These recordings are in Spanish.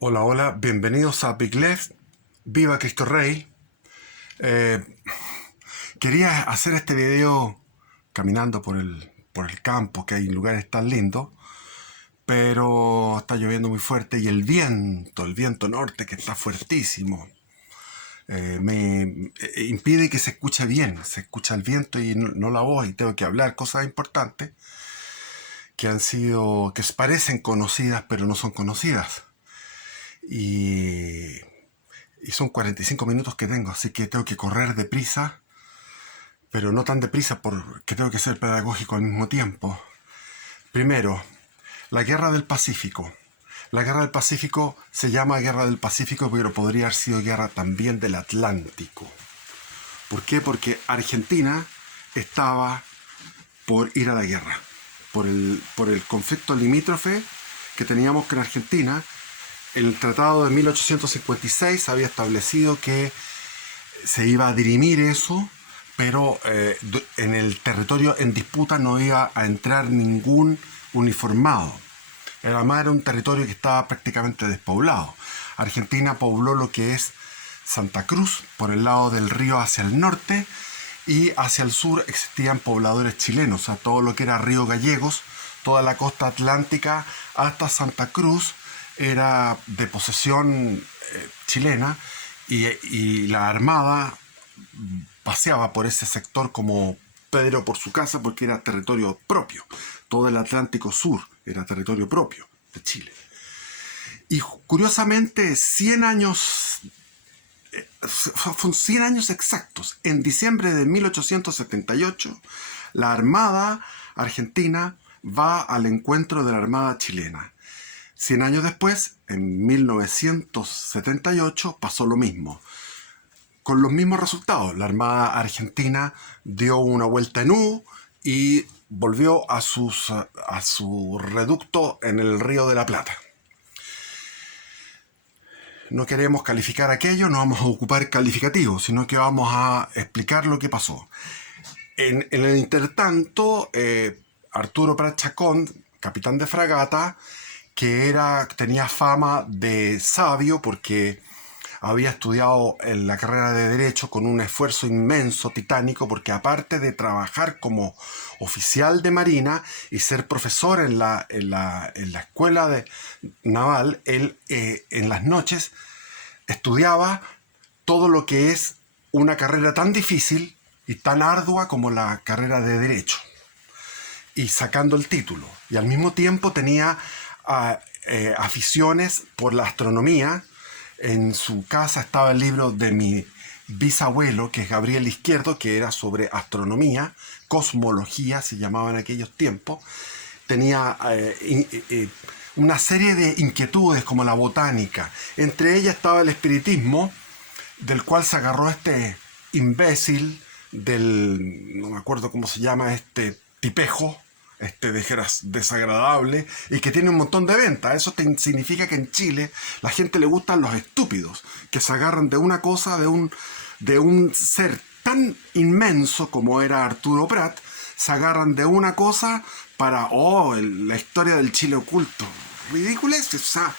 Hola, hola, bienvenidos a Big Left. Viva Cristo Rey. Eh, Quería hacer este video caminando por el campo, que hay lugares tan lindos, pero está lloviendo muy fuerte y el viento norte que está fuertísimo, me impide que se escuche bien. Se escucha el viento y no la voz, y tengo que hablar cosas importantes que parecen conocidas pero no son conocidas. Y Y son 45 minutos que tengo, así que tengo que correr deprisa, pero no tan deprisa porque tengo que ser pedagógico al mismo tiempo. Primero, la Guerra del Pacífico. La Guerra del Pacífico se llama Guerra del Pacífico, pero podría haber sido guerra también del Atlántico. ¿Por qué? Porque Argentina estaba por ir a la guerra, por el conflicto limítrofe que teníamos con Argentina. El Tratado de 1856 había establecido que se iba a dirimir eso, pero en el territorio en disputa no iba a entrar ningún uniformado. Además era un territorio que estaba prácticamente despoblado. Argentina pobló lo que es Santa Cruz por el lado del río hacia el norte, y hacia el sur existían pobladores chilenos, o sea, todo lo que era Río Gallegos, toda la costa atlántica hasta Santa Cruz era de posesión chilena, y la Armada paseaba por ese sector como Pedro por su casa, porque era territorio propio. Todo el Atlántico Sur era territorio propio de Chile. Y curiosamente, 100 años, son 100 años exactos. En diciembre de 1878, la Armada Argentina va al encuentro de la Armada chilena. 100 años después, en 1978, pasó lo mismo, con los mismos resultados. La Armada Argentina dio una vuelta en U y volvió a su reducto en el Río de la Plata. No queremos calificar aquello, no vamos a ocupar calificativos, sino que vamos a explicar lo que pasó. En el intertanto, Arturo Prat Chacón, capitán de fragata, que tenía fama de sabio porque había estudiado en la carrera de Derecho con un esfuerzo inmenso, titánico, porque aparte de trabajar como oficial de Marina y ser profesor en la escuela naval, él en las noches estudiaba todo lo que es una carrera tan difícil y tan ardua como la carrera de Derecho, y sacando el título. Y al mismo tiempo tenía aficiones por la astronomía. En su casa estaba el libro de mi bisabuelo, que es Gabriel Izquierdo, que era sobre astronomía, cosmología se llamaba en aquellos tiempos. Tenía una serie de inquietudes como la botánica. Entre ellas estaba el espiritismo, del cual se agarró este imbécil no me acuerdo cómo se llama, este tipejo, este desagradable, y que tiene un montón de ventas. Eso significa que en Chile la gente le gustan los estúpidos, que se agarran de una cosa, de un ser tan inmenso como era Arturo Prat, se agarran de una cosa para, la historia del Chile oculto. Ridículos, o sea,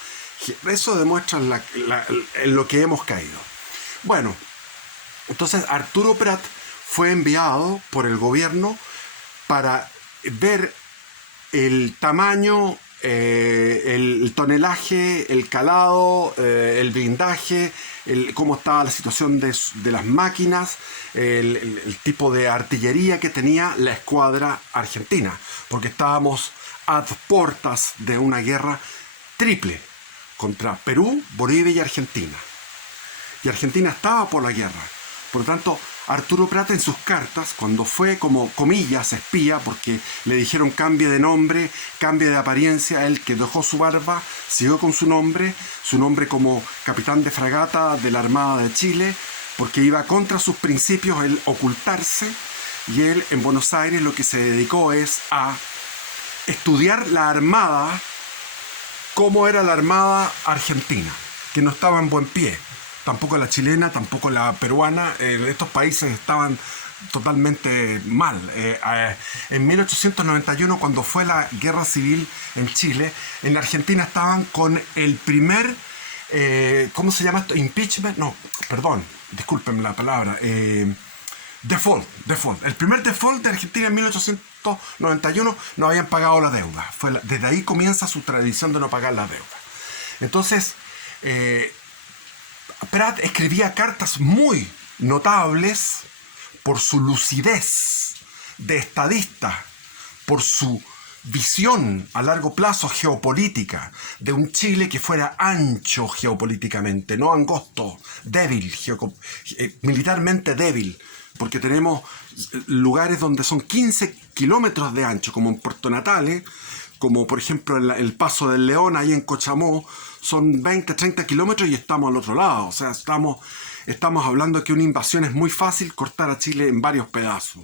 eso demuestra en lo que hemos caído. Bueno, entonces Arturo Prat fue enviado por el gobierno para ver el tamaño, el tonelaje, el calado, el blindaje, cómo estaba la situación de las máquinas, el tipo de artillería que tenía la escuadra argentina, porque estábamos a puertas de una guerra triple contra Perú, Bolivia y Argentina. Y Argentina estaba por la guerra. Por lo tanto, Arturo Prat en sus cartas, cuando fue como comillas espía, porque le dijeron cambie de nombre, cambie de apariencia, él que dejó su barba, siguió con su nombre como capitán de fragata de la Armada de Chile, porque iba contra sus principios el ocultarse, y él en Buenos Aires lo que se dedicó es a estudiar la Armada, cómo era la Armada argentina, que no estaba en buen pie. Tampoco la chilena, tampoco la peruana. Estos países estaban totalmente mal. En 1891, cuando fue la guerra civil en Chile, en la Argentina estaban con el primer ¿cómo se llama esto? Impeachment, no, perdón, discúlpenme la palabra, default. El primer default de Argentina en 1891 no habían pagado la deuda. Desde ahí comienza su tradición de no pagar la deuda. Entonces, Prat escribía cartas muy notables por su lucidez de estadista, por su visión a largo plazo geopolítica de un Chile que fuera ancho geopolíticamente, no angosto, débil, militarmente débil, porque tenemos lugares donde son 15 kilómetros de ancho, como en Puerto Natales, como por ejemplo el Paso del León, ahí en Cochamó, son 20, 30 kilómetros y estamos al otro lado. O sea, estamos hablando que una invasión es muy fácil cortar a Chile en varios pedazos.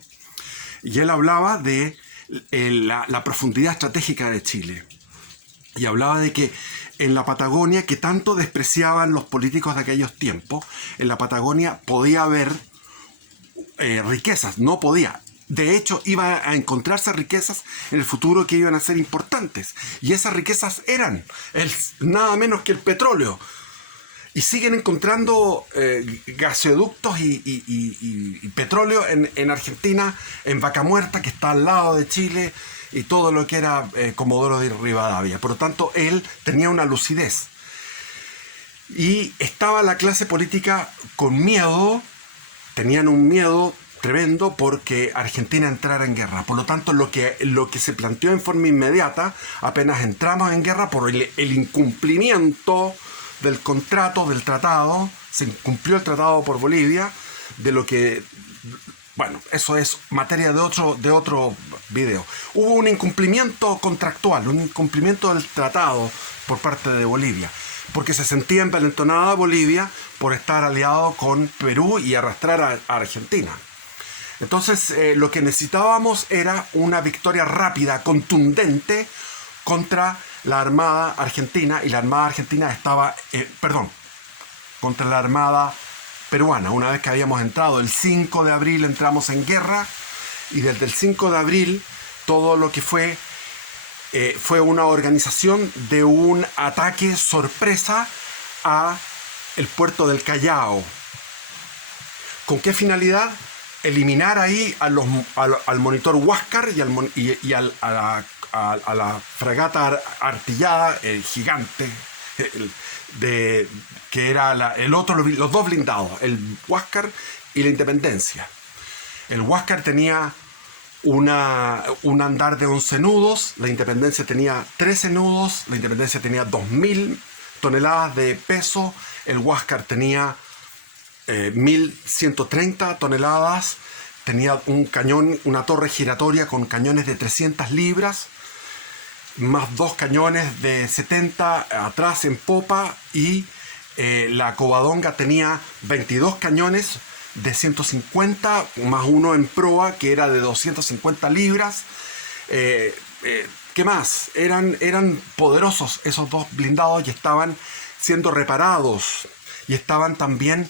Y él hablaba de la profundidad estratégica de Chile. Y hablaba de que en la Patagonia, que tanto despreciaban los políticos de aquellos tiempos, en la Patagonia podía haber riquezas, no podía. De hecho, iba a encontrarse riquezas en el futuro que iban a ser importantes. Y esas riquezas eran nada menos que el petróleo. Y siguen encontrando gasoductos y petróleo en Argentina, en Vaca Muerta, que está al lado de Chile, y todo lo que era Comodoro de Rivadavia. Por lo tanto, él tenía una lucidez. Y estaba la clase política con miedo, tenían un miedo tremendo porque Argentina entrara en guerra. Por lo tanto, lo que se planteó en forma inmediata, apenas entramos en guerra por el incumplimiento del contrato, del tratado, se incumplió el tratado por Bolivia, de lo que, bueno, eso es materia de otro video. Hubo un incumplimiento contractual, un incumplimiento del tratado por parte de Bolivia, porque se sentía envalentonada Bolivia por estar aliado con Perú y arrastrar a Argentina. Entonces, lo que necesitábamos era una victoria rápida, contundente, contra la Armada Argentina, y la Armada Argentina estaba, contra la Armada peruana. Una vez que habíamos entrado, el 5 de abril entramos en guerra, y desde el 5 de abril todo lo que fue una organización de un ataque sorpresa a el puerto del Callao. ¿Con qué finalidad? Eliminar ahí al monitor Huáscar y a la fragata artillada gigante, que era los dos blindados, el Huáscar y la Independencia. El Huáscar tenía un andar de 11 nudos, la Independencia tenía 13 nudos, la Independencia tenía 2.000 toneladas de peso, el Huáscar tenía 1.130 toneladas, tenía un cañón, una torre giratoria con cañones de 300 libras, más 2 cañones de 70 atrás en popa, y la Covadonga tenía 22 cañones de 150, más uno en proa que era de 250 libras. ¿Qué más? Eran poderosos esos dos blindados, y estaban siendo reparados, y estaban también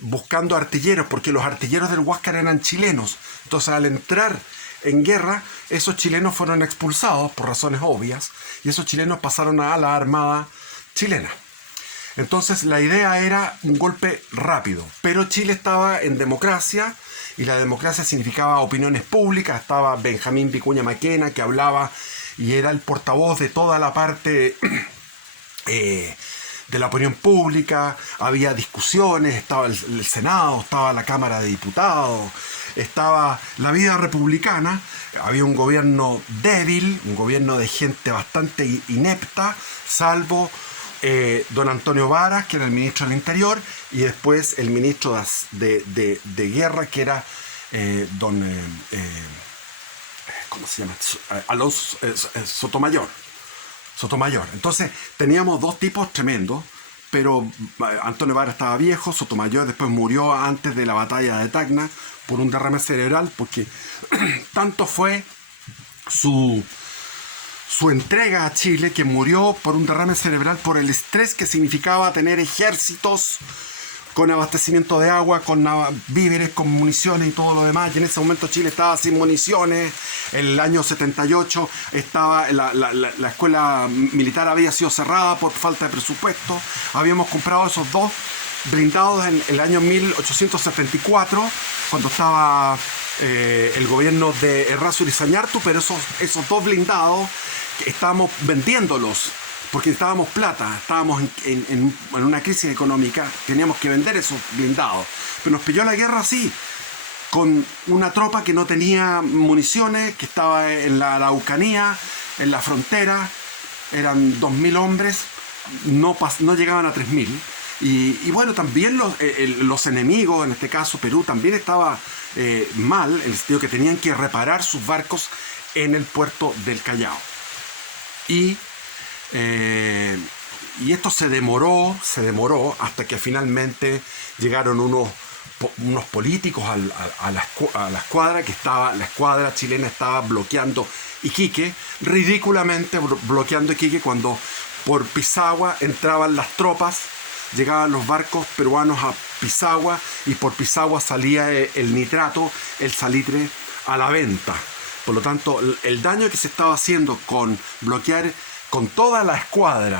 buscando artilleros, porque los artilleros del Huáscar eran chilenos. Entonces, al entrar en guerra, esos chilenos fueron expulsados por razones obvias, y esos chilenos pasaron a la Armada chilena. Entonces, la idea era un golpe rápido, pero Chile estaba en democracia, y la democracia significaba opiniones públicas. Estaba Benjamín Vicuña Maquena, que hablaba y era el portavoz de toda la parte de la opinión pública. Había discusiones, estaba el Senado, estaba la Cámara de Diputados, estaba la vida republicana. Había un gobierno débil, un gobierno de gente bastante inepta, salvo don Antonio Varas, que era el ministro del Interior, y después el ministro de Guerra, que era ¿cómo se llama? Alonso Sotomayor. Entonces teníamos dos tipos tremendos, pero Antonio Varas estaba viejo, Sotomayor después murió antes de la batalla de Tacna por un derrame cerebral, porque tanto fue su entrega a Chile que murió por un derrame cerebral, por el estrés que significaba tener ejércitos con abastecimiento de agua, con víveres, con municiones y todo lo demás. Y en ese momento Chile estaba sin municiones. El año 78 estaba la escuela militar había sido cerrada por falta de presupuesto. Habíamos comprado esos dos blindados en el año 1874, cuando estaba el gobierno de Errázuriz Sañartu, pero esos dos blindados estábamos vendiéndolos porque necesitábamos plata, estábamos en una crisis económica, teníamos que vender esos blindados. Pero nos pilló la guerra así, con una tropa que no tenía municiones, que estaba en la Araucanía, en la frontera, eran 2.000 hombres, no llegaban a 3.000. Y bueno, también los enemigos, en este caso Perú, también estaba mal, en el sentido que tenían que reparar sus barcos en el puerto del Callao. Y esto se demoró hasta que finalmente llegaron unos políticos a la escuadra, la escuadra chilena estaba bloqueando Iquique, ridículamente bloqueando Iquique, cuando por Pisagua entraban las tropas, llegaban los barcos peruanos a Pisagua y por Pisagua salía el nitrato, el salitre, a la venta. Por lo tanto, el daño que se estaba haciendo con bloquear con toda la escuadra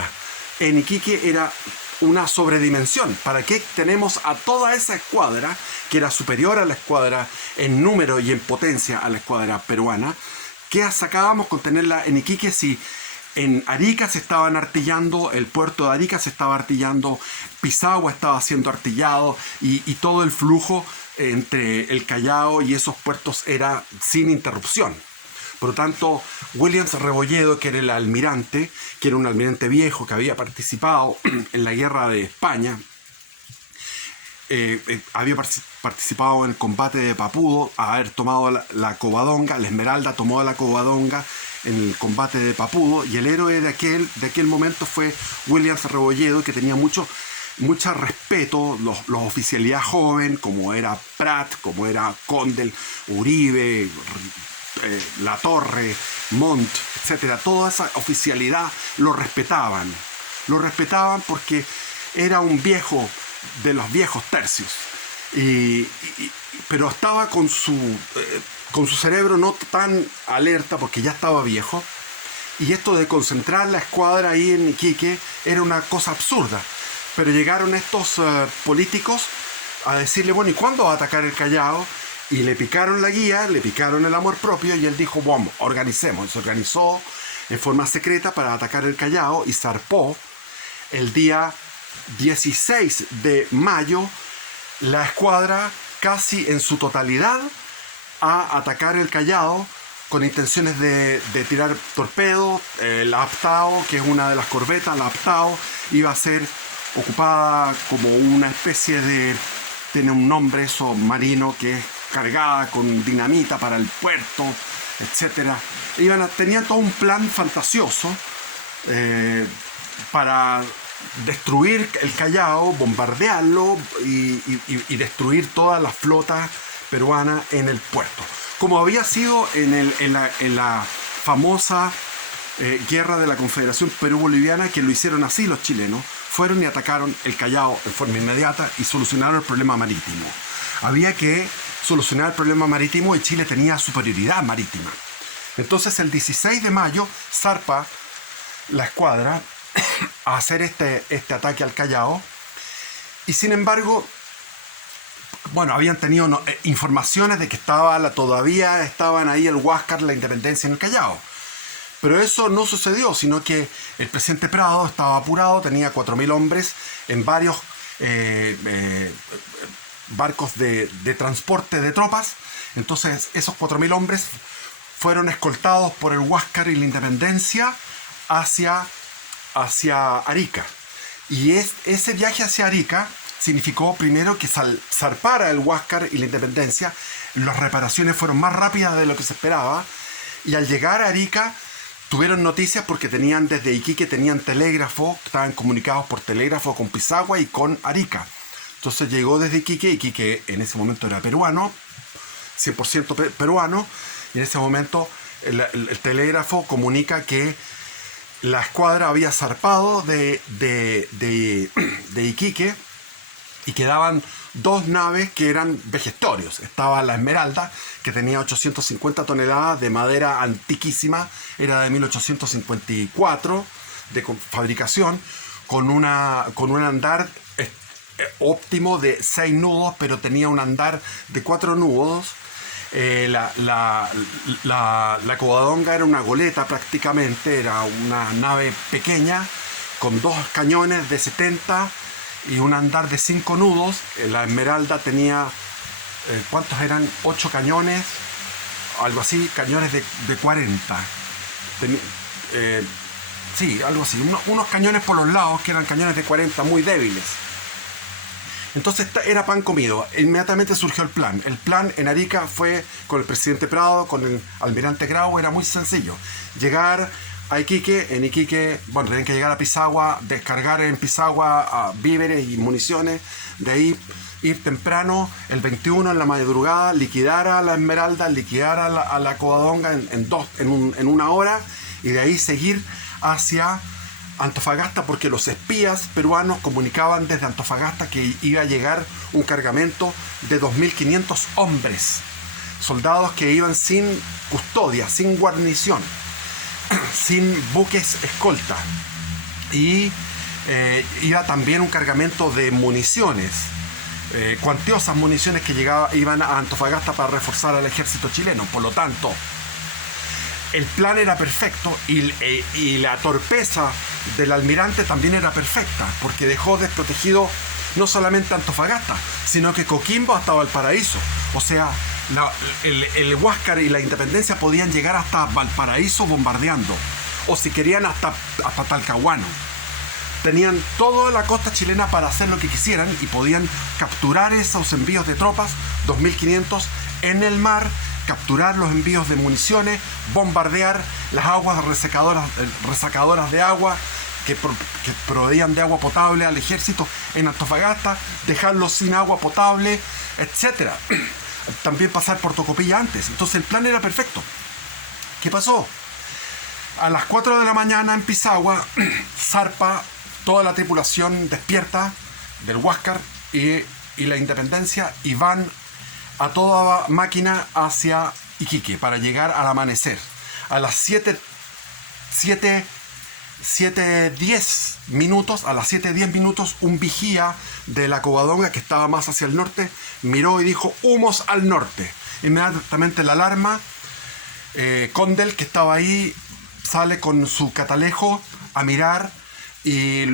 en Iquique era una sobredimensión. ¿Para qué tenemos a toda esa escuadra, que era superior a la escuadra en número y en potencia a la escuadra peruana? ¿Qué sacábamos con tenerla en Iquique si en Arica se estaban artillando, el puerto de Arica se estaba artillando, Pisagua estaba siendo artillado y todo el flujo entre el Callao y esos puertos era sin interrupción? Por lo tanto, Williams Rebolledo, que era el almirante, que era un almirante viejo que había participado en la guerra de España, había participado en el combate de Papudo, haber tomado la Covadonga, la Esmeralda tomó la Covadonga en el combate de Papudo, y el héroe de aquel momento fue Williams Rebolledo, que tenía mucho respeto, los oficialidad joven, como era Prat, como era Condel, Uribe, La Torre, Montt, etcétera. Toda esa oficialidad lo respetaban porque era un viejo de los viejos tercios, pero estaba con su cerebro no tan alerta porque ya estaba viejo, y esto de concentrar la escuadra ahí en Iquique era una cosa absurda. Pero llegaron estos políticos a decirle, bueno, ¿y cuándo va a atacar el Callao? Y le picaron la guía, le picaron el amor propio, y él dijo, vamos, organicemos. Se organizó en forma secreta para atacar el Callao y zarpó el día 16 de mayo la escuadra casi en su totalidad a atacar el Callao con intenciones de tirar torpedos. La Aptao, que es una de las corbetas, la Aptao iba a ser ocupada como una especie de, tiene un nombre eso marino, que es cargada con dinamita para el puerto, etcétera. Tenían todo un plan fantasioso para destruir el Callao, bombardearlo y destruir toda la flota peruana en el puerto, como había sido en la famosa guerra de la Confederación Perú-Boliviana, que lo hicieron así los chilenos. Fueron y atacaron el Callao en forma inmediata y solucionaron el problema marítimo. Había que solucionar el problema marítimo y Chile tenía superioridad marítima. Entonces el 16 de mayo zarpa la escuadra a hacer este ataque al Callao, y sin embargo, bueno, habían tenido informaciones de que todavía estaban ahí el Huáscar, la Independencia en el Callao. Pero eso no sucedió, sino que el presidente Prado estaba apurado, tenía 4.000 hombres en varios barcos de transporte de tropas. Entonces esos 4.000 hombres fueron escoltados por el Huáscar y la Independencia hacia Arica. Y ese viaje hacia Arica significó primero que zarpara el Huáscar y la Independencia. Las reparaciones fueron más rápidas de lo que se esperaba, y al llegar a Arica tuvieron noticias porque desde Iquique tenían telégrafo, estaban comunicados por telégrafo con Pisagua y con Arica. Entonces llegó desde Iquique en ese momento era peruano, 100% peruano, y en ese momento el telégrafo comunica que la escuadra había zarpado de Iquique y quedaban dos naves que eran vejestorios. Estaba la Esmeralda, que tenía 850 toneladas de madera antiquísima, era de 1854 de fabricación, con un andar óptimo de 6 nudos, pero tenía un andar de 4 nudos. La Covadonga era una goleta prácticamente, era una nave pequeña con 2 cañones de 70 y un andar de 5 nudos. La Esmeralda tenía, ¿cuántos eran? 8 cañones, algo así, cañones de 40. Sí, algo así, unos cañones por los lados que eran cañones de 40 muy débiles. Entonces era pan comido. Inmediatamente surgió el plan. El plan en Arica fue con el presidente Prado, con el almirante Grau, era muy sencillo. Llegar a Iquique, en Iquique, bueno, tenían que llegar a Pisagua, descargar en Pisagua víveres y municiones, de ahí ir temprano, el 21 en la madrugada, liquidar a la Esmeralda, liquidar a la Covadonga en una hora, y de ahí seguir hacia Antofagasta, porque los espías peruanos comunicaban desde Antofagasta que iba a llegar un cargamento de 2.500 hombres, soldados que iban sin custodia, sin guarnición, sin buques escolta, y iba también un cargamento de municiones, cuantiosas municiones que iban a Antofagasta para reforzar al ejército chileno. Por lo tanto, el plan era perfecto, y la torpeza del almirante también era perfecta, porque dejó desprotegido no solamente Antofagasta, sino que Coquimbo hasta Valparaíso. O sea, el Huáscar y la Independencia podían llegar hasta Valparaíso bombardeando, o si querían hasta Talcahuano. Tenían toda la costa chilena para hacer lo que quisieran, y podían capturar esos envíos de tropas, 2.500 en el mar, capturar los envíos de municiones, bombardear las aguas resacadoras de agua que proveían de agua potable al ejército en Antofagasta, dejarlos sin agua potable, etc. También pasar por Tocopilla antes. Entonces el plan era perfecto. ¿Qué pasó? A las 4 de la mañana en Pisagua zarpa toda la tripulación despierta del Huáscar y la Independencia, y van a toda máquina hacia Iquique para llegar al amanecer. A las 7:10 minutos, un vigía de la Covadonga, que estaba más hacia el norte, miró y dijo: humos al norte. Inmediatamente la alarma. Condel, que estaba ahí, sale con su catalejo a mirar y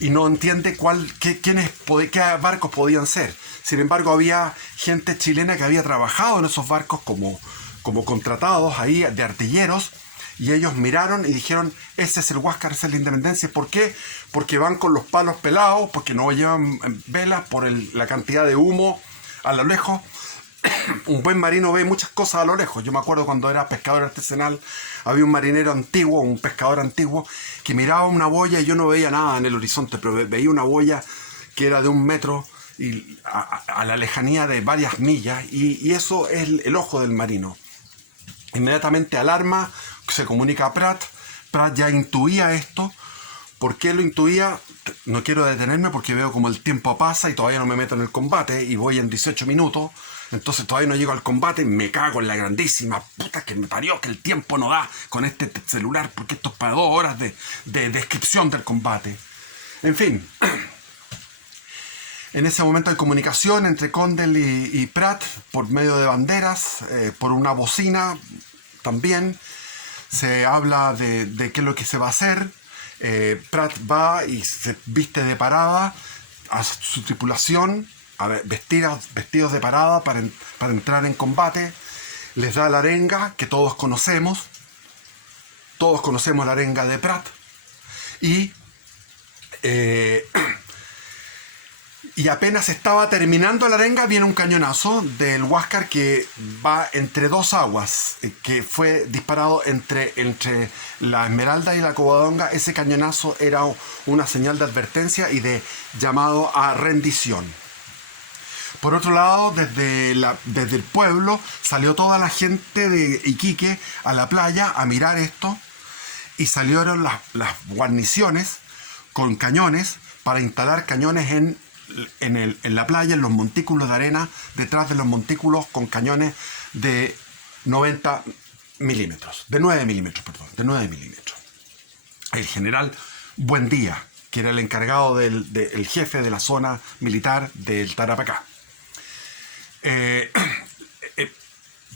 no entiende qué barcos podían ser. Sin embargo, había gente chilena que había trabajado en esos barcos como contratados ahí de artilleros, y ellos miraron y dijeron: ese es el Huáscar, esa es la Independencia. ¿Por qué? Porque van con los palos pelados, porque no llevan velas, por la cantidad de humo a lo lejos. Un buen marino ve muchas cosas a lo lejos. Yo me acuerdo cuando era pescador artesanal, había un marinero antiguo, un pescador antiguo, que miraba una boya y yo no veía nada en el horizonte, pero veía una boya que era de 1 metro y a la lejanía de varias millas, y eso es el ojo del marino. Inmediatamente alarma, se comunica a Prat. Prat ya intuía esto. ¿Por qué lo intuía? No quiero detenerme porque veo como el tiempo pasa y todavía no me meto en el combate, y voy en 18 minutos. Entonces todavía no llego al combate, me cago en la grandísima puta que me parió, que el tiempo no da con este celular, porque esto es para 2 horas de descripción del combate. En fin, en ese momento hay comunicación entre Condel y Prat por medio de banderas, por una bocina también. Se habla de qué es lo que se va a hacer. Prat va y se viste de parada a su tripulación, vestidos de parada para entrar en combate. Les da la arenga que todos conocemos. Todos conocemos la arenga de Prat. Y apenas estaba terminando la arenga, viene un cañonazo del Huáscar que va entre 2 aguas, que fue disparado entre la Esmeralda y la Covadonga. Ese cañonazo era una señal de advertencia y de llamado a rendición. Por otro lado, desde el pueblo salió toda la gente de Iquique a la playa a mirar esto, y salieron las guarniciones con cañones para instalar cañones en en la playa, en los montículos de arena, detrás de los montículos con cañones de 90 milímetros, de 9 milímetros, perdón, de 9 milímetros. El general Buendía, que era el encargado el jefe de la zona militar del Tarapacá.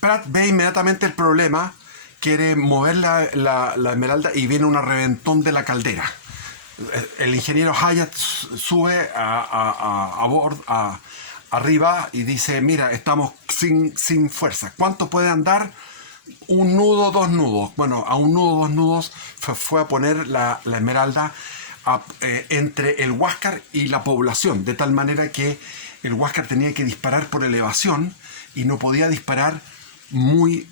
Prat ve inmediatamente el problema, quiere mover la Esmeralda y viene un reventón de la caldera. El ingeniero Hyatt sube arriba y dice, mira, estamos sin fuerza. ¿Cuánto puede andar? Un nudo, 2 nudos. Bueno, a un nudo, 2 nudos fue a poner la Esmeralda entre el Huáscar y la población, de tal manera que el Huáscar tenía que disparar por elevación y no podía disparar muy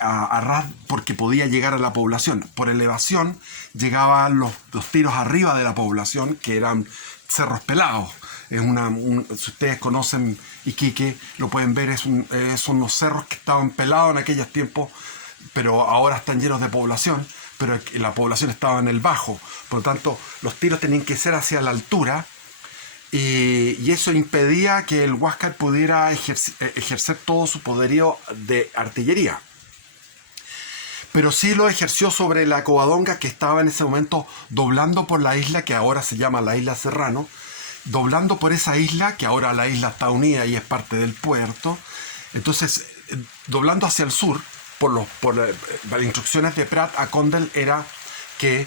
a ras porque podía llegar a la población. Por elevación llegaban los tiros arriba de la población, que eran cerros pelados. Es si ustedes conocen Iquique, lo pueden ver, son unos cerros que estaban pelados en aquellos tiempos, pero ahora están llenos de población, pero la población estaba en el bajo. Por lo tanto, los tiros tenían que ser hacia la altura, y eso impedía que el Huáscar pudiera ejercer todo su poderío de artillería. Pero sí lo ejerció sobre la Covadonga, que estaba en ese momento doblando por la isla, que ahora se llama la isla Serrano, doblando por esa isla, que ahora la isla está unida y es parte del puerto. Entonces, doblando hacia el sur, por las instrucciones de Prat a Condell era que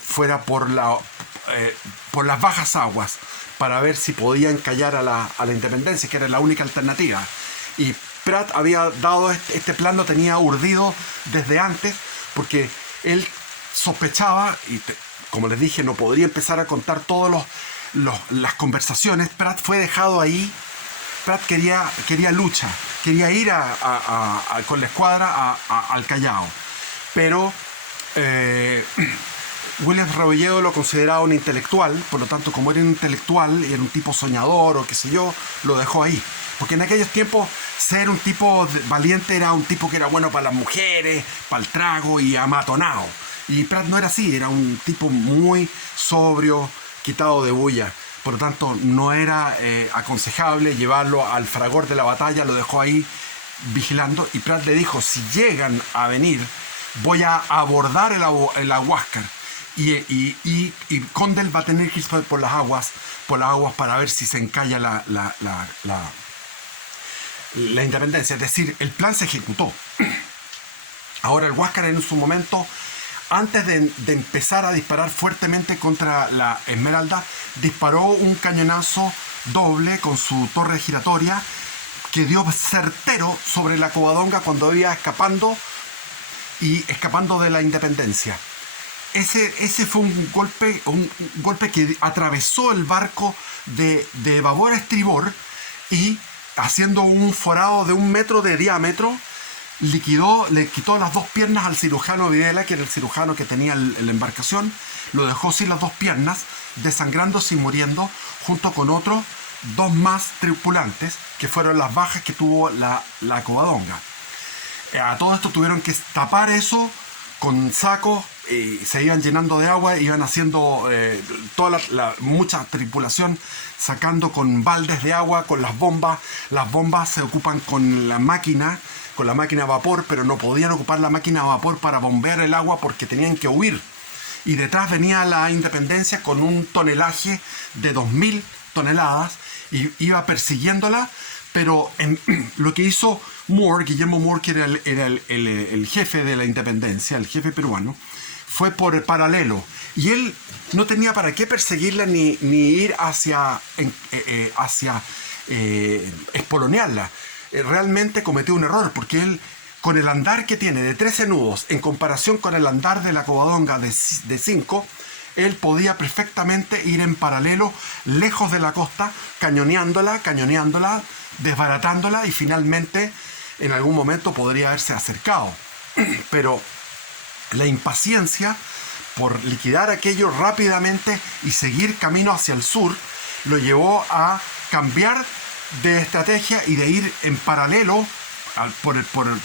fuera por las bajas aguas, para ver si podía encallar a la Independencia, que era la única alternativa. Y Prat había dado este plan, lo tenía urdido desde antes, porque él sospechaba, y como les dije, no podría empezar a contar todas las conversaciones. Prat fue dejado ahí. Prat quería lucha, quería ir con la escuadra al Callao, pero Williams Rebolledo lo consideraba un intelectual. Por lo tanto, como era un intelectual y era un tipo soñador o qué sé yo, lo dejó ahí. Porque en aquellos tiempos ser un tipo valiente era un tipo que era bueno para las mujeres, para el trago y amatonado. Y Prat no era así, era un tipo muy sobrio, quitado de bulla. Por lo tanto, no era aconsejable llevarlo al fragor de la batalla, lo dejó ahí vigilando. Y Prat le dijo, si llegan a venir, voy a abordar el Huáscar. Y Condell va a tener que ir por las aguas para ver si se encalla la Independencia. Es decir, el plan se ejecutó. Ahora el Huáscar en su momento, antes de empezar a disparar fuertemente contra la Esmeralda, disparó un cañonazo doble con su torre giratoria que dio certero sobre la Covadonga cuando iba escapando de la Independencia. Ese fue un golpe que atravesó el barco de babor a estribor y, haciendo un forado de 1 metro de diámetro, le quitó las 2 piernas al cirujano Videla, que era el cirujano que tenía la embarcación. Lo dejó sin las 2 piernas, desangrándose y muriendo, junto con otros 2 más tripulantes, que fueron las bajas que tuvo la Covadonga. A todo esto tuvieron que tapar eso con sacos, se iban llenando de agua, iban haciendo mucha tripulación, sacando con baldes de agua, con las bombas. Las bombas se ocupan con la máquina a vapor, pero no podían ocupar la máquina a vapor para bombear el agua porque tenían que huir. Y detrás venía la Independencia con un tonelaje de 2.000 toneladas y iba persiguiéndola. Pero lo que hizo Guillermo Moore, que era el jefe de la Independencia, el jefe peruano, fue por el paralelo. Y él no tenía para qué perseguirla ni ir hacia espolonearla. Realmente cometió un error, porque él, con el andar que tiene de 13 nudos, en comparación con el andar de la Covadonga de 5, él podía perfectamente ir en paralelo, lejos de la costa, cañoneándola, desbaratándola, y finalmente en algún momento podría haberse acercado. Pero la impaciencia por liquidar aquello rápidamente y seguir camino hacia el sur lo llevó a cambiar de estrategia y de ir en paralelo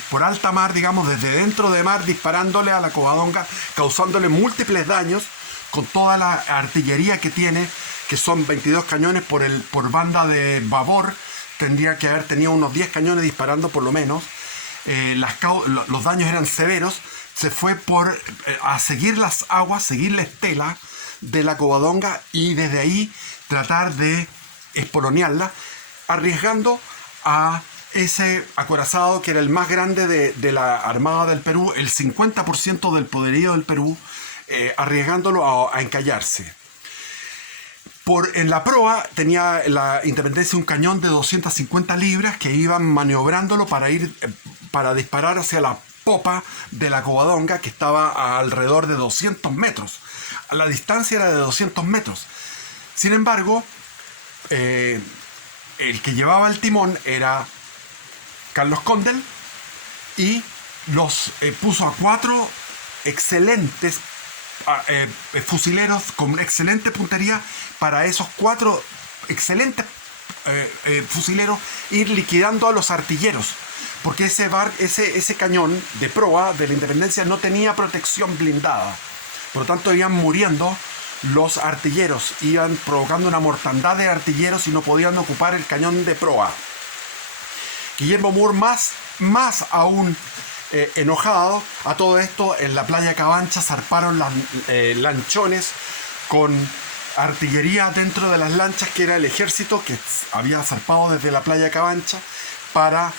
por alta mar, digamos, desde dentro de mar, disparándole a la Covadonga, causándole múltiples daños con toda la artillería que que son 22 cañones por banda de babor, tendría que haber tenido unos 10 cañones disparando por lo menos. Los daños eran severos. Se fue a seguir las aguas, seguir la estela de la Covadonga y desde ahí tratar de espolonearla, arriesgando a ese acorazado que era el más grande de la Armada del Perú, el 50% del poderío del Perú, arriesgándolo a encallarse. En la proa tenía la Independencia un cañón de 250 libras que iban maniobrándolo para disparar hacia la popa de la Covadonga, que estaba a alrededor de 200 metros. La distancia era de 200 metros. Sin embargo, el que llevaba el timón era Carlos Condell y los puso a 4 excelentes fusileros con excelente puntería para esos 4 excelentes fusileros ir liquidando a los artilleros, porque ese cañón de proa de la Independencia no tenía protección blindada, por lo tanto iban muriendo los artilleros, iban provocando una mortandad de artilleros y no podían ocupar el cañón de proa. Guillermo Moore más aún enojado. A todo esto, en la playa Cabancha zarparon lanchones con artillería dentro de las lanchas, que era el ejército que había zarpado desde la playa Cabancha para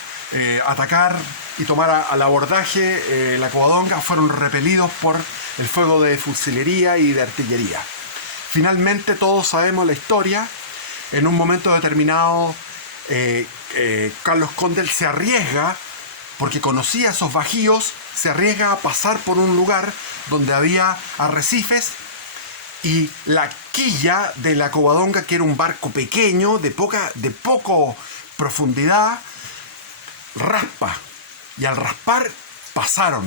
atacar y tomar al abordaje la Covadonga. Fueron repelidos por el fuego de fusilería y de artillería. Finalmente, todos sabemos la historia. En un momento determinado, Carlos Condell se arriesga, porque conocía esos bajíos, se arriesga a pasar por un lugar donde había arrecifes, y la quilla de la Covadonga, que era un barco pequeño, de poca profundidad, raspa. Y al raspar, pasaron.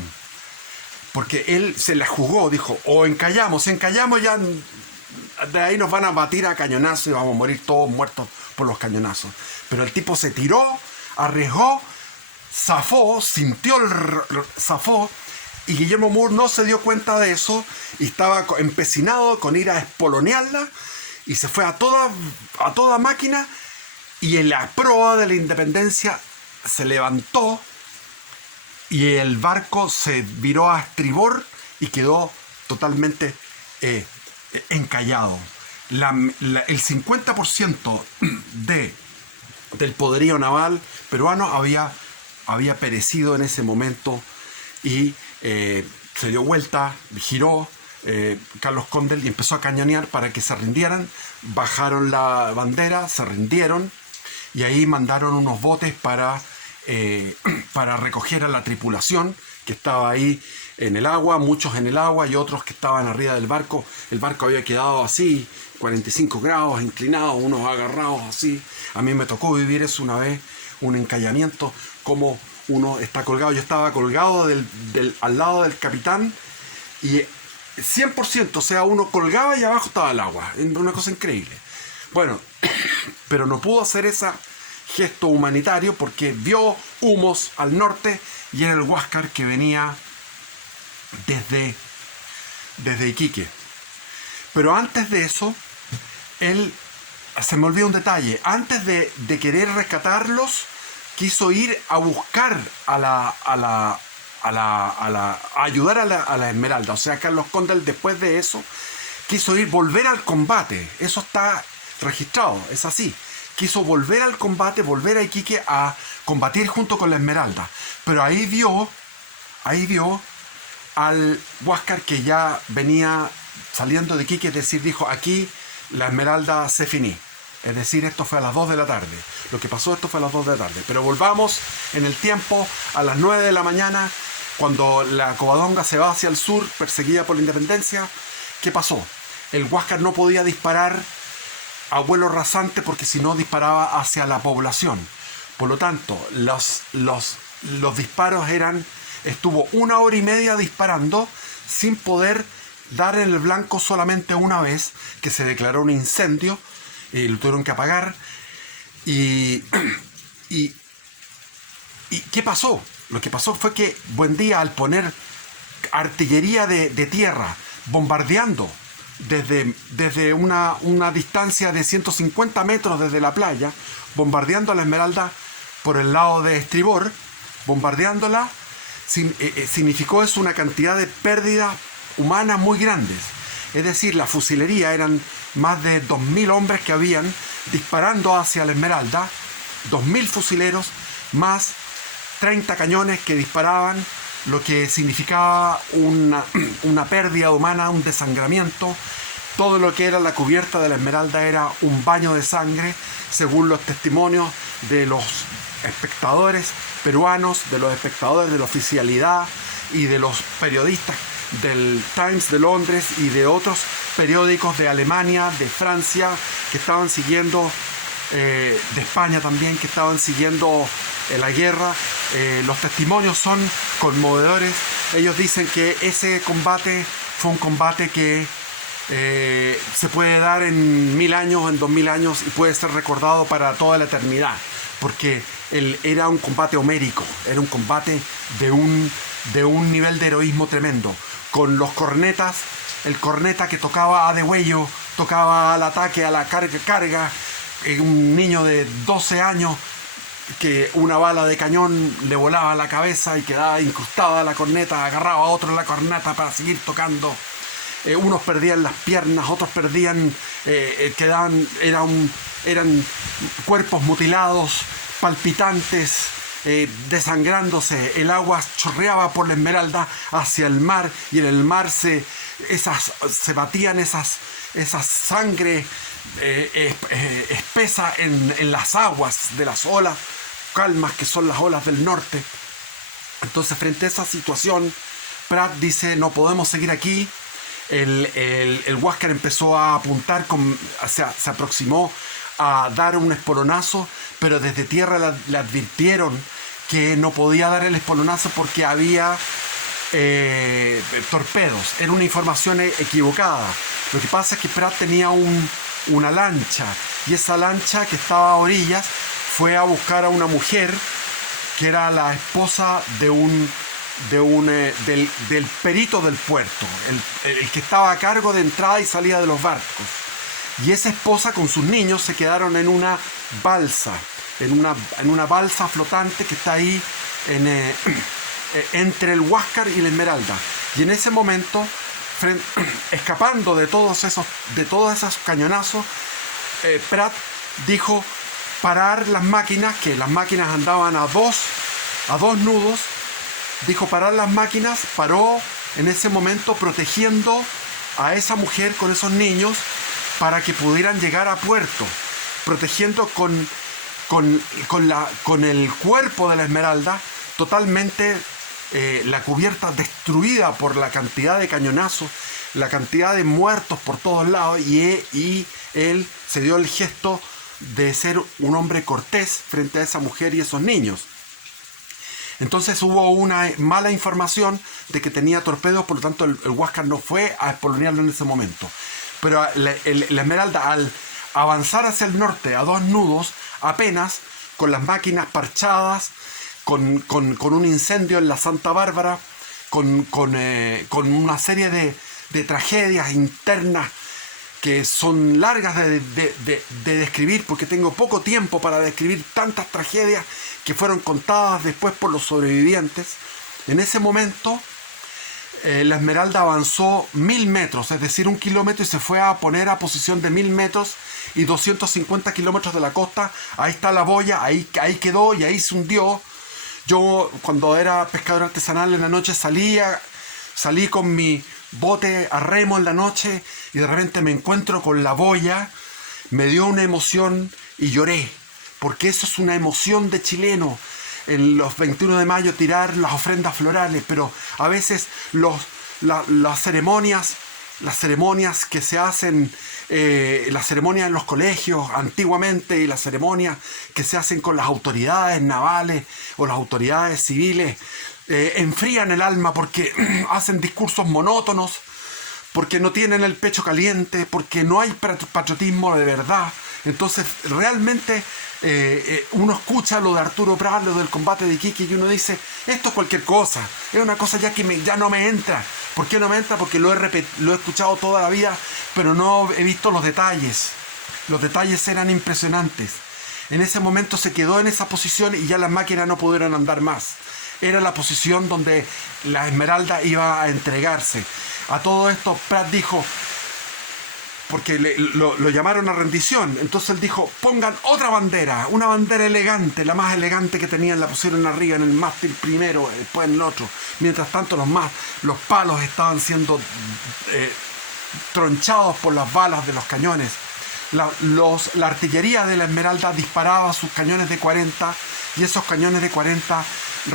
Porque él se la jugó, dijo, o encallamos, si encallamos ya de ahí nos van a batir a cañonazos y vamos a morir todos muertos por los cañonazos. Pero el tipo se tiró, arriesgó, zafó, zafó, y Guillermo Moore no se dio cuenta de eso y estaba empecinado con ir a espolonearla, y se fue a toda máquina, y en la proa de la Independencia se levantó y el barco se viró a estribor y quedó totalmente encallado. El 50% del poderío naval peruano había perecido en ese momento, y se dio vuelta, giró Carlos Condell y empezó a cañonear para que se rindieran. Bajaron la bandera, se rindieron, y ahí mandaron unos botes para recoger a la tripulación que estaba ahí en el agua, muchos en el agua y otros que estaban arriba del barco. El barco había quedado así, 45 grados, inclinado, unos agarrados así. A mí me tocó vivir eso una vez, un encallamiento, como uno está colgado. Yo estaba colgado al lado del capitán, y 100%, o sea, uno colgaba y abajo estaba el agua. Una cosa increíble. Bueno, pero no pudo hacer ese gesto humanitario porque vio humos al norte y era el Huáscar que venía desde Iquique. Pero antes de eso, se me olvidó un detalle. Antes de querer rescatarlos, quiso ir a buscar a ayudar a la Esmeralda. O sea, Carlos Condell, después de eso, quiso volver al combate. Eso está registrado, es así. Quiso volver al combate, volver a Iquique a combatir junto con la Esmeralda. Pero ahí vio al Huáscar que ya venía saliendo de Iquique, es decir, dijo, aquí la Esmeralda se finí. Es decir, esto fue a las 2 de la tarde. Lo que pasó, esto fue a las 2 de la tarde. Pero volvamos en el tiempo a las 9 de la mañana, cuando la Covadonga se va hacia el sur, perseguida por la Independencia. ¿Qué pasó? El Huáscar no podía disparar a vuelo rasante porque si no disparaba hacia la población. Por lo tanto, los disparos estuvo 1 hora y media disparando sin poder dar en el blanco solamente una vez, que se declaró un incendio y lo tuvieron que apagar. ¿Y qué pasó? Lo que pasó fue que Buendía, al poner artillería de tierra bombardeando desde una distancia de 150 metros desde la playa, bombardeando a la Esmeralda por el lado de estribor, bombardeándola, significó eso una cantidad de pérdidas humanas muy grandes. Es decir, la fusilería eran más de 2.000 hombres que habían disparando hacia la Esmeralda, 2.000 fusileros, más 30 cañones que disparaban, lo que significaba una pérdida humana, un desangramiento. Todo lo que era la cubierta de la Esmeralda era un baño de sangre, según los testimonios de los espectadores peruanos, de los espectadores de la oficialidad y de los periodistas del Times de Londres y de otros periódicos de Alemania, de Francia, que estaban siguiendo, de España también, que estaban siguiendo la guerra. Los testimonios son conmovedores. Ellos dicen que ese combate fue un combate que se puede dar en 1000 años, en 2000 años, y puede ser recordado para toda la eternidad, porque era un combate homérico, era un combate de un nivel de heroísmo tremendo, con los cornetas, el corneta que tocaba a degüello, tocaba al ataque, a la carga, un niño de 12 años que una bala de cañón le volaba a la cabeza y quedaba incrustada la corneta, agarraba a otro la corneta para seguir tocando. Unos perdían las piernas, otros perdían, eran cuerpos mutilados, palpitantes, desangrándose. El agua chorreaba por la Esmeralda hacia el mar, y en el mar se batían esas sangre espesa en las aguas de las olas calmas, que son las olas del norte. Entonces, frente a esa situación, Prat dice: no podemos seguir aquí. El Huáscar empezó a apuntar, se aproximó a dar un espolonazo, pero desde tierra le advirtieron que no podía dar el espolonazo porque había torpedos. Era una información equivocada. Lo que pasa es que Prat tenía una lancha, y esa lancha, que estaba a orillas, fue a buscar a una mujer que era la esposa del perito del puerto, el que estaba a cargo de entrada y salida de los barcos. Y esa esposa con sus niños se quedaron en una balsa, en una balsa flotante que está ahí entre el Huáscar y la Esmeralda. Y en ese momento, escapando de todos esos cañonazos, Prat dijo parar las máquinas, que las máquinas andaban a dos nudos. Dijo parar las máquinas, paró en ese momento protegiendo a esa mujer con esos niños para que pudieran llegar a puerto, protegiendo con el cuerpo de la Esmeralda totalmente, la cubierta destruida por la cantidad de cañonazos, la cantidad de muertos por todos lados, y él se dio el gesto de ser un hombre cortés frente a esa mujer y esos niños. Entonces hubo una mala información de que tenía torpedos, por lo tanto el Huáscar no fue a espolonearlo en ese momento. Pero la Esmeralda, al avanzar hacia el norte a 2 nudos, apenas, con las máquinas parchadas, con un incendio en la Santa Bárbara, con una serie de tragedias internas que son largas de describir, porque tengo poco tiempo para describir tantas tragedias que fueron contadas después por los sobrevivientes. En ese momento, la Esmeralda avanzó 1000 metros, es decir, 1 kilómetro, y se fue a poner a posición de 1000 metros y 250 kilómetros de la costa. Ahí está la boya, ahí quedó y ahí se hundió. Yo, cuando era pescador artesanal, en la noche salí con mi bote a remo en la noche, y de repente me encuentro con la boya. Me dio una emoción y lloré, porque eso es una emoción de chileno, en los 21 de mayo tirar las ofrendas florales. Pero a veces las ceremonias que se hacen, las ceremonias en los colegios antiguamente, y las ceremonias que se hacen con las autoridades navales o las autoridades civiles, enfrían el alma, porque hacen discursos monótonos, porque no tienen el pecho caliente, porque no hay patriotismo de verdad. Entonces realmente uno escucha lo de Arturo Prat, lo del combate de Iquique, y uno dice: esto es cualquier cosa, es una cosa ya que ya no me entra, ¿Por qué no me entra? Porque lo he escuchado toda la vida, pero no he visto los detalles. Los detalles eran impresionantes. En ese momento se quedó en esa posición y ya las máquinas no pudieron andar más. Era la posición donde la Esmeralda iba a entregarse. A todo esto Pratt dijo, porque lo llamaron a rendición, entonces él dijo, pongan otra bandera, una bandera elegante, la más elegante que tenían, la pusieron arriba en el mástil primero, después en el otro. Mientras tanto los palos estaban siendo tronchados por las balas de los cañones. La artillería de la Esmeralda disparaba sus cañones de 40 y esos cañones de 40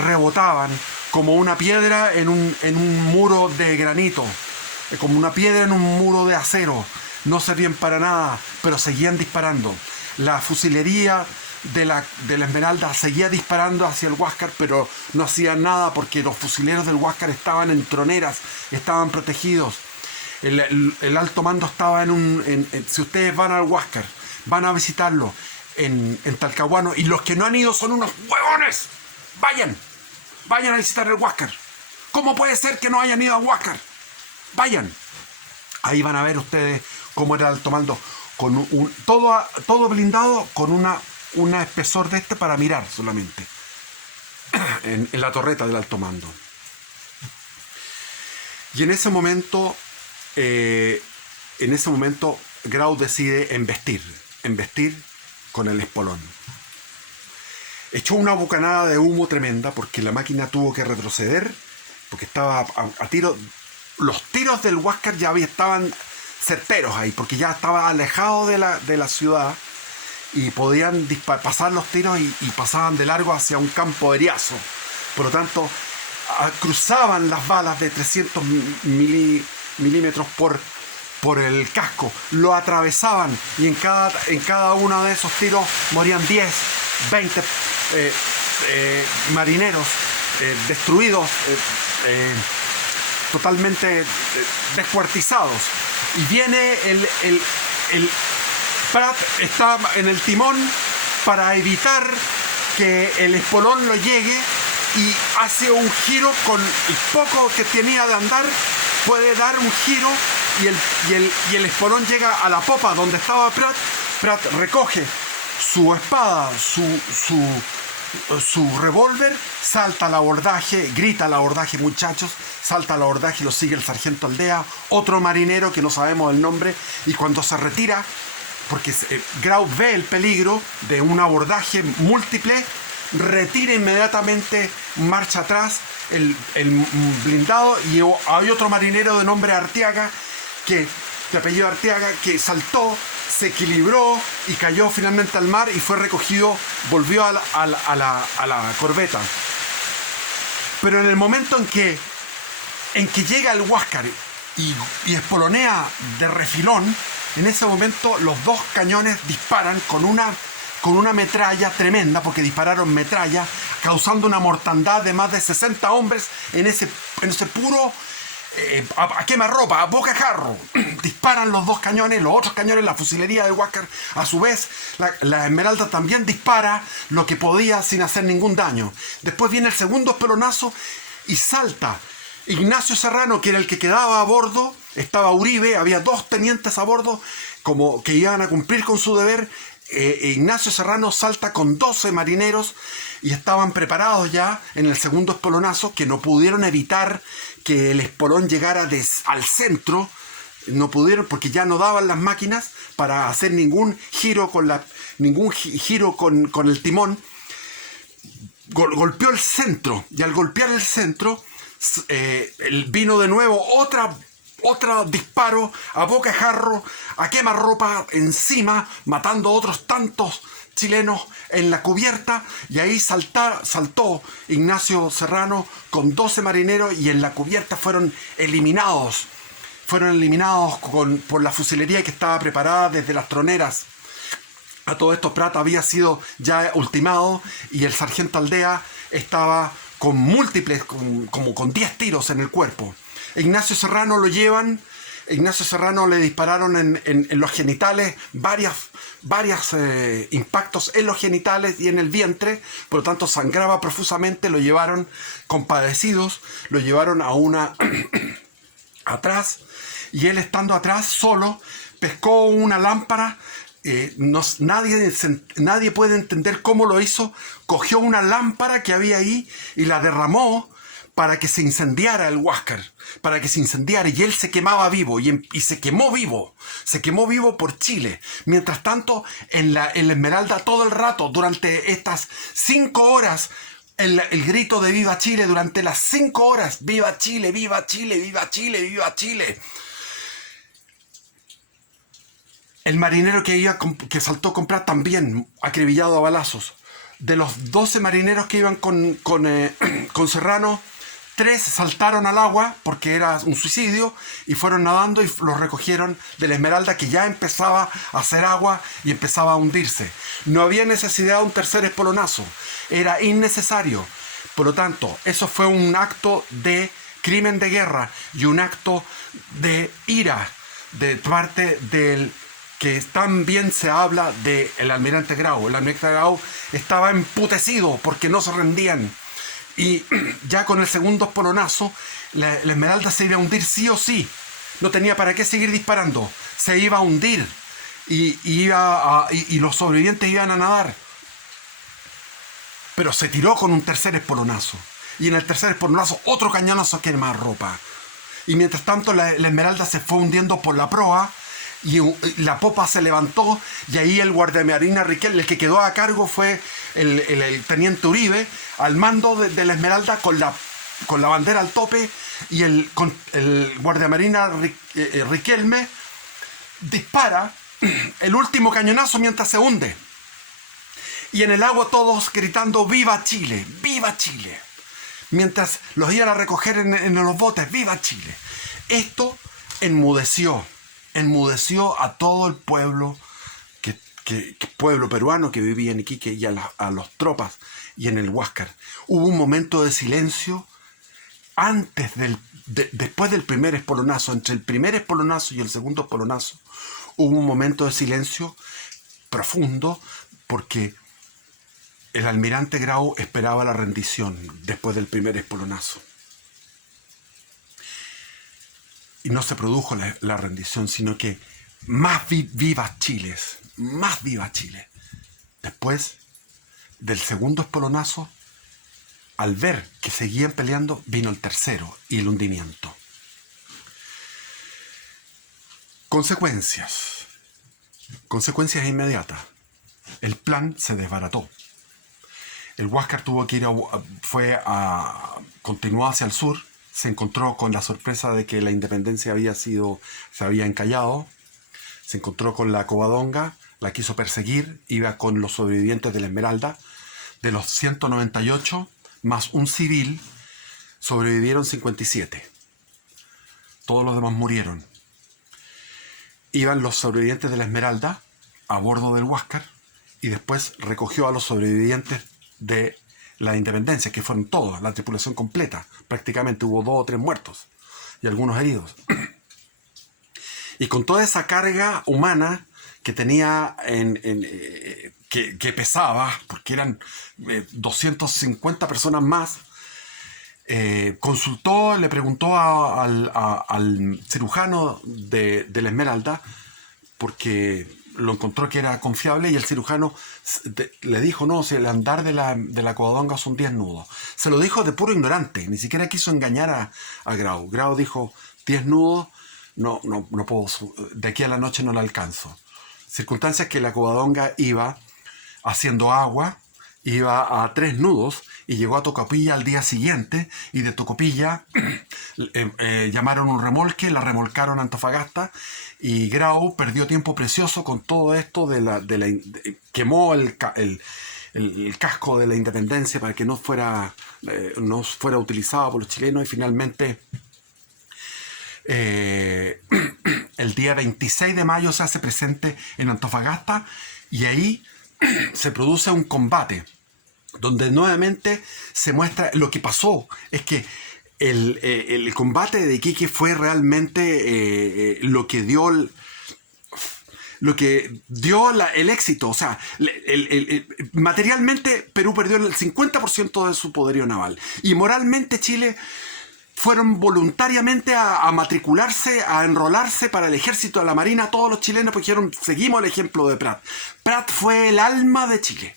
rebotaban como una piedra en un muro de granito, como una piedra en un muro de acero. No servían para nada, pero seguían disparando. La fusilería de la Esmeralda seguía disparando hacia el Huáscar, pero no hacían nada porque los fusileros del Huáscar estaban en troneras, estaban protegidos. El alto mando estaba si ustedes van al Huáscar, van a visitarlo en Talcahuano, y los que no han ido son unos huevones. Vayan a visitar el Huáscar. ¿Cómo puede ser que no hayan ido al Huáscar? Vayan. Ahí van a ver ustedes cómo era el alto mando, con todo blindado, con una espesor de para mirar solamente, en la torreta del alto mando. Y en ese momento Grau decide embestir con el espolón. Echó una bocanada de humo tremenda porque la máquina tuvo que retroceder, porque estaba a tiro. Los tiros del Huáscar ya estaban certeros ahí, porque ya estaba alejado de la ciudad y podían pasar los tiros y pasaban de largo hacia un campo de Eriazo. Por lo tanto, cruzaban las balas de 300 milímetros por el casco, lo atravesaban, y en cada uno de esos tiros morían 10, 20 marineros destruidos, totalmente descuartizados. Y viene Pratt está en el timón para evitar que el espolón lo llegue, y hace un giro con el poco que tenía de andar, puede dar un giro y el espolón llega a la popa donde estaba Pratt. Pratt recoge su espada, su revólver, salta al abordaje, grita al abordaje, muchachos, salta al abordaje, lo sigue el sargento Aldea, otro marinero que no sabemos el nombre, y cuando se retira, porque Grau ve el peligro de un abordaje múltiple, retira inmediatamente, marcha atrás el blindado, y hay otro marinero de nombre Arteaga, de apellido Arteaga, que saltó, se equilibró y cayó finalmente al mar y fue recogido, volvió a la corbeta. Pero en el momento en que llega el Huáscar y espolonea de refilón, en ese momento los dos cañones disparan con una metralla tremenda, porque dispararon metralla, causando una mortandad de más de 60 hombres en ese puro a quemarropa, a bocajarro. Disparan los dos cañones, los otros cañones, la fusilería de Huáscar. A su vez, la Esmeralda también dispara lo que podía sin hacer ningún daño. Después viene el segundo espelonazo y salta Ignacio Serrano, que era el que quedaba a bordo. Estaba Uribe, había dos tenientes a bordo como que iban a cumplir con su deber. Ignacio Serrano salta con 12 marineros y estaban preparados ya en el segundo espolonazo, que no pudieron evitar que el espolón llegara al centro. No pudieron, porque ya no daban las máquinas para hacer ningún giro con el timón. Golpeó el centro, y al golpear el centro vino de nuevo otro disparo a bocajarro, a quemarropa encima, matando a otros tantos chilenos en la cubierta, y ahí saltó Ignacio Serrano con 12 marineros, y en la cubierta fueron eliminados por la fusilería que estaba preparada desde las troneras. A todo esto Pratt había sido ya ultimado, y el sargento Aldea estaba con múltiples, como con 10 tiros en el cuerpo. Ignacio Serrano lo llevan. Ignacio Serrano le dispararon en los genitales, varios impactos en los genitales y en el vientre, por lo tanto sangraba profusamente. Lo llevaron compadecidos, lo llevaron a una atrás, y él estando atrás solo, pescó una lámpara. Nadie puede entender cómo lo hizo. Cogió una lámpara que había ahí y la derramó para que se incendiara el Huáscar, para que se incendiara, y él se quemaba vivo, y se quemó vivo por Chile. Mientras tanto, en la Esmeralda todo el rato, durante estas 5 horas, el grito de ¡Viva Chile! Durante las 5 horas, ¡Viva Chile! ¡Viva Chile! ¡Viva Chile! ¡Viva Chile! El marinero que saltó a comprar también acribillado a balazos. De los 12 marineros que iban con Serrano, 3 saltaron al agua porque era un suicidio y fueron nadando y los recogieron de la Esmeralda, que ya empezaba a hacer agua y empezaba a hundirse. No había necesidad de un tercer espolonazo, era innecesario. Por lo tanto, eso fue un acto de crimen de guerra y un acto de ira de parte del que también se habla del almirante Grau. El almirante Grau estaba emputecido porque no se rendían. Y ya con el segundo espolonazo, la Esmeralda se iba a hundir sí o sí. No tenía para qué seguir disparando. Se iba a hundir. Y los sobrevivientes iban a nadar. Pero se tiró con un tercer espolonazo. Y en el tercer espolonazo, otro cañonazo que más ropa. Y mientras tanto, la Esmeralda se fue hundiendo por la proa. Y la popa se levantó, y ahí el guardiamarina Riquelme, el que quedó a cargo fue el teniente Uribe, al mando de la Esmeralda con la bandera al tope, y el guardiamarina Riquelme dispara el último cañonazo mientras se hunde. Y en el agua todos gritando ¡Viva Chile! ¡Viva Chile! Mientras los iban a recoger en los botes, ¡Viva Chile! Esto enmudeció a todo el pueblo, pueblo peruano que vivía en Iquique, y a las tropas y en el Huáscar. Hubo un momento de silencio después del primer espolonazo. Entre el primer espolonazo y el segundo espolonazo hubo un momento de silencio profundo, porque el almirante Grau esperaba la rendición después del primer espolonazo. Y no se produjo la rendición, sino que más viva Chile. Después del segundo espolonazo, al ver que seguían peleando, vino el tercero y el hundimiento. Consecuencias inmediatas. El plan se desbarató. El Huáscar tuvo que continuó hacia el sur. Se encontró con la sorpresa de que la independencia se había encallado. Se encontró con la Covadonga, la quiso perseguir, iba con los sobrevivientes de la Esmeralda. De los 198, más un civil, sobrevivieron 57. Todos los demás murieron. Iban los sobrevivientes de la Esmeralda a bordo del Huáscar, y después recogió a los sobrevivientes de la Independencia, que fueron todos, la tripulación completa. Prácticamente hubo 2 o 3 muertos y algunos heridos. Y con toda esa carga humana que tenía, que pesaba, porque eran 250 personas más, le preguntó al cirujano de la Esmeralda, porque lo encontró que era confiable, y el cirujano le dijo: no, si el andar de la Covadonga son 10 nudos. Se lo dijo de puro ignorante, ni siquiera quiso engañar a Grau. Grau dijo: 10 nudos, no puedo, de aquí a la noche no la alcanzo. Circunstancias que la Covadonga iba haciendo agua, iba a 3 nudos, y llegó a Tocopilla al día siguiente, y de Tocopilla llamaron un remolque, la remolcaron a Antofagasta, y Grau perdió tiempo precioso con todo esto quemó el casco de la Independencia para que no fuera utilizado por los chilenos, y finalmente el día 26 de mayo se hace presente en Antofagasta, y ahí se produce un combate donde nuevamente se muestra lo que pasó. Es que el combate de Iquique fue realmente lo que dio el éxito. O sea, materialmente Perú perdió el 50% de su poderío naval, y moralmente Chile fueron voluntariamente a matricularse, a enrolarse para el ejército, de la marina, todos los chilenos, porque dijeron, seguimos el ejemplo de Prat. Prat fue el alma de Chile.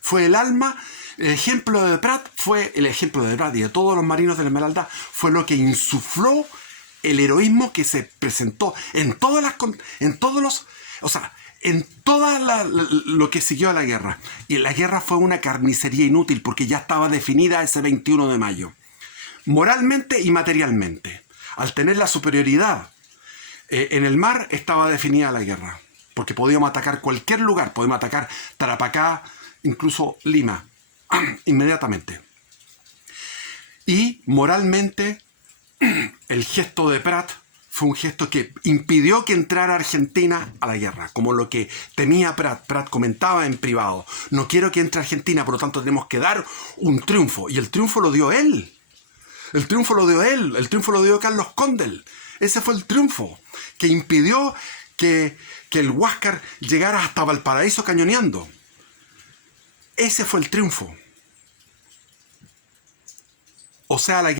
Fue el alma, el ejemplo de Prat fue el ejemplo de Prat y de todos los marinos de la Esmeralda, fue lo que insufló el heroísmo que se presentó en todas las, en todos los, o sea, en toda lo que siguió a la guerra. Y la guerra fue una carnicería inútil porque ya estaba definida ese 21 de mayo. Moralmente y materialmente. Al tener la superioridad en el mar, estaba definida la guerra. Porque podíamos atacar cualquier lugar. Podíamos atacar Tarapacá, incluso Lima, inmediatamente. Y moralmente, el gesto de Prat fue un gesto que impidió que entrara Argentina a la guerra, como lo que temía Prat. Prat comentaba en privado, no quiero que entre Argentina, por lo tanto tenemos que dar un triunfo. Y el triunfo lo dio él. El triunfo lo dio él. El triunfo lo dio Carlos Condel. Ese fue el triunfo que impidió que el Huáscar llegara hasta Valparaíso cañoneando. Ese fue el triunfo. O sea, la